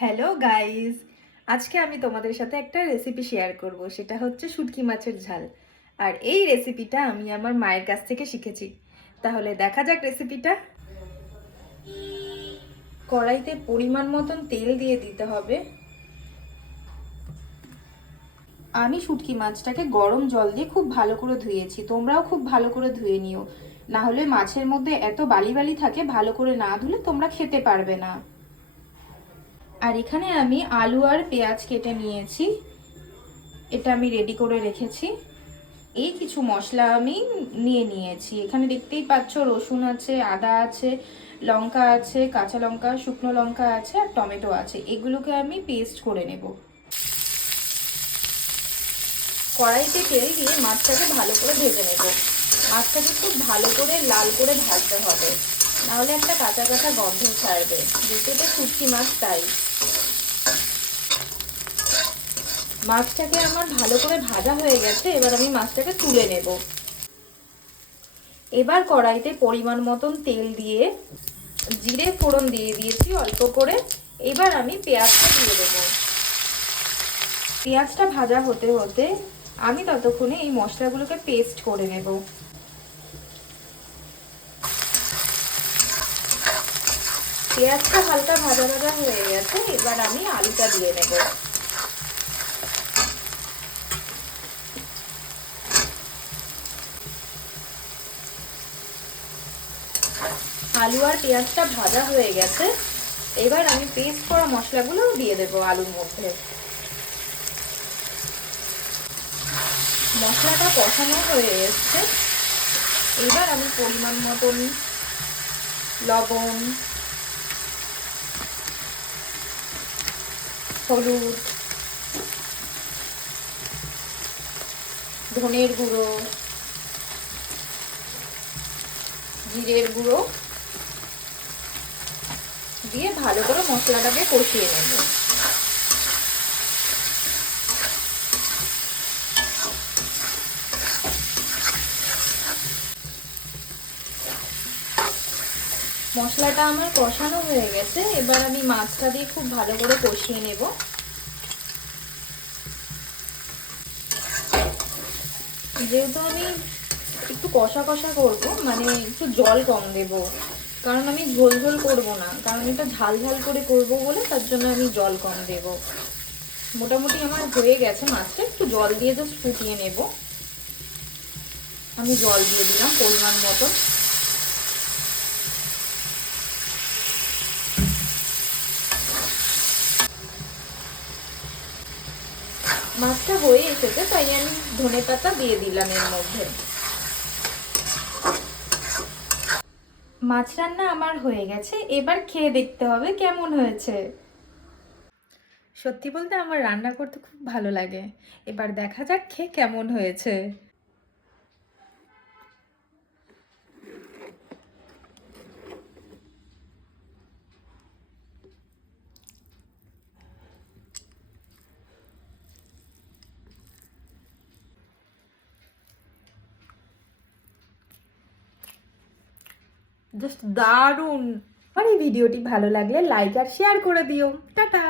Hello guys, আজকে আমি তোমাদের সাথে একটা রেসিপি শেয়ার করব। সেটা হচ্ছে শুটকি মাছের ঝাল। আর এই রেসিপিটা আমি আমার মায়ের কাছ থেকে শিখেছি। তাহলে দেখা যাক রেসিপিটা। কড়াইতে পরিমাণ মতন তেল দিয়ে দিতে হবে। আমি শুটকি মাছটাকে গরম জল দিয়ে খুব ভালো করে ধুয়েছি, তোমরাও খুব ভালো করে ধুয়ে নিও, না হলে মাছের মধ্যে এত বালি বালি থাকে, ভালো করে না ধুলে তোমরা খেতে পারবে না। আর এখানে আমি আলু আর পেঁয়াজ কেটে নিয়েছি, এটা আমি রেডি করে রেখেছি। এই কিছু মশলা আমি নিয়ে নিয়েছি, এখানে দেখতেই পাচ্ছ রসুন আছে, আদা আছে, লঙ্কা আছে, কাঁচা লঙ্কা, শুকনো লঙ্কা আছে, আর টমেটো আছে। এগুলোকে আমি পেস্ট করে নেব। কড়াইতে তেল দিয়ে মাছটাকে ভালো করে ভেজে নেব। মাছটাকে খুব ভালো করে লাল করে ভাজতে হবে, নাহলে একটা কাঁচা কাঁচা গন্ধ ছাড়বে, যেহেতু এটা শুটকি মাছ তাই। মাছটাকে আমার ভালো করে ভাজা হয়ে গেছে, এবার আমি মাছটাকে তুলে নেব। এবার কড়াইতে পরিমাণ মতন তেল দিয়ে জিরে ফোড়ন দিয়ে দিয়েছি অল্প করে। এবার আমি পেঁয়াজটা দিয়ে দেবো। পেঁয়াজটা ভাজা হতে হতে আমি ততক্ষণে এই মশলাগুলোকে পেস্ট করে নেব। পেঁয়াজটা হালকা ভাজা ভাজা হয়ে গেছে, এবার আমি আলুটা দিয়ে নেব। আলু আর পেঁয়াজটা ভাজা হয়ে গেছে, এবার আমি পেস্ট করা মশলাগুলো দিয়ে দেবো আলুর মধ্যে। মশলাটা কষানো হয়ে এসছে, এবার আমি পরিমাণ মতন লবণ, হলুদ, ধনের গুঁড়ো, জিরের গুঁড়ো দিয়ে ভালো করে মশলাটাকে কষিয়ে নেব। মশলাটা আমার কষানো হয়ে গেছে, এবার আমি মাছটা দিয়ে খুব ভালো করে কষিয়ে নেব। যেহেতু আমি একটু কষা কষা করব, মানে একটু জল কম দেব, কারণ আমি ঝোল ঝোল করবো না, কারণ এটা ঝাল ঝাল করে করব বলে, তার জন্য আমি জল কম দেব। মোটামুটি আমার হয়ে গেছে, মাছটা একটু জল দিয়ে জাস্ট ফুটিয়ে নেব। আমি জল দিয়ে দিলাম পরিমাণ মতো। মাছটা হয়ে এসেছে, তাই আমি ধনেপাতা দিয়ে দিলাম এর মধ্যে। মাছ রান্না আমার হয়ে গেছে, এবার খেয়ে দেখতে হবে কেমন হয়েছে। সত্যি বলতে আমার রান্না করতে খুব ভালো লাগে, এবার দেখা যাক খেয়ে কেমন হয়েছে। জাস্ট দারুণ। আর এই ভিডিওটি ভালো লাগলে লাইক আর শেয়ার করে দিও। টাটা।